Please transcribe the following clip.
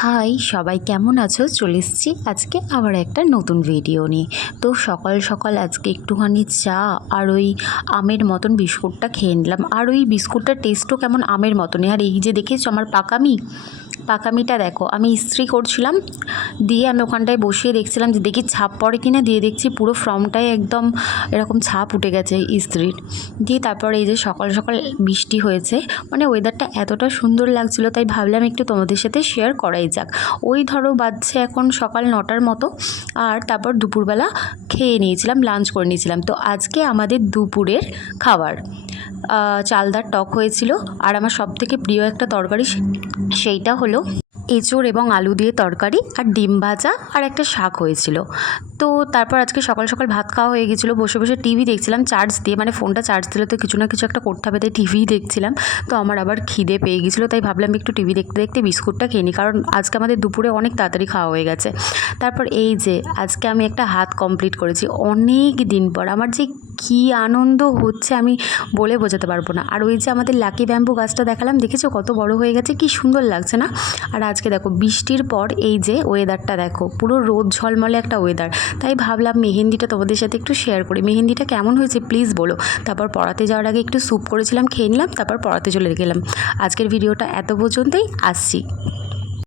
High সবাই, কেমন আছো? চলে এসেছি আজকে আবার একটা নতুন ভিডিও নিয়ে। তো সকাল সকাল আজকে একটুখানি চা আর ওই আমের মতন বিস্কুটটা খেয়ে নিলাম। আর ওই বিস্কুটটার টেস্টও কেমন আমের মতনই। আর এই যে দেখেছো আমার পাকামিটা দেখো, আমি ইস্ত্রি করছিলাম, দিয়ে আমি ওখানটায় বসিয়ে দেখছিলাম যে দেখি ছাপ পড়ে কিনা, দিয়ে দেখছি পুরো ফর্মটায় একদম এরকম ছাপ উঠে গেছে ইস্ত্রির। দিয়ে তারপরে এই যে সকাল সকাল বৃষ্টি হয়েছে, মানে ওয়েদারটা এতটা সুন্দর লাগছিল, তাই ভাবলাম একটু তোমাদের সাথে শেয়ার করাই যাক। ওই ধরো বাজছে এখন সকাল 9টার মতো। আর তারপর দুপুরবেলা খেয়ে নিয়েছিলাম, লাঞ্চ করে নিয়েছিলাম। তো আজকে আমাদের দুপুরের খাবার চালদার টক হয়েছিল। আর আমার সবথেকে প্রিয় একটা তরকারি, সেইটা হলো এঁচোড় এবং আলু দিয়ে তরকারি, আর ডিম ভাজা, আর একটা শাক হয়েছিল। তো তারপর আজকে সকাল সকাল ভাত খাওয়া হয়ে গেছিলো, বসে বসে টিভি দেখছিলাম চার্জ দিয়ে, মানে ফোনটা চার্জ দিলে তো কিছু না কিছু একটা করতে হবে, তাই টিভি দেখছিলাম। তো আমার আবার খিদে পেয়ে গেছিলো, তাই ভাবলাম একটু টিভি দেখতে দেখতে বিস্কুটটা খেয়ে নিই, কারণ আজকে আমাদের দুপুরে অনেক তাড়াতাড়ি খাওয়া হয়ে গেছে। তারপর এই যে আজকে আমি একটা হাত কমপ্লিট করেছি অনেক দিন পর। আমার যে কী আনন্দ হচ্ছে আমি বলে বোঝাতে পারবো না। আর ওই যে আমাদের লাকি ব্যাম্বু গাছটা দেখালাম, দেখেছো কত বড় হয়ে গেছে, কি সুন্দর লাগছে না? আর আজকে দেখো বৃষ্টির পর এই যে ওয়েদারটা দেখো, পুরো রোদ ঝলমলে একটা ওয়েদার। তাই ভাবলাম মেহেন্দিটা তোমাদের সাথে একটু শেয়ার করি। মেহেন্দিটা কেমন হয়েছে প্লিজ বলো। তারপর পড়াতে যাওয়ার আগে একটু স্যুপ করেছিলাম, খেয়ে নিলাম, তারপর পড়াতে চলে গেলাম। আজকের ভিডিওটা এত পর্যন্তই, আসছি।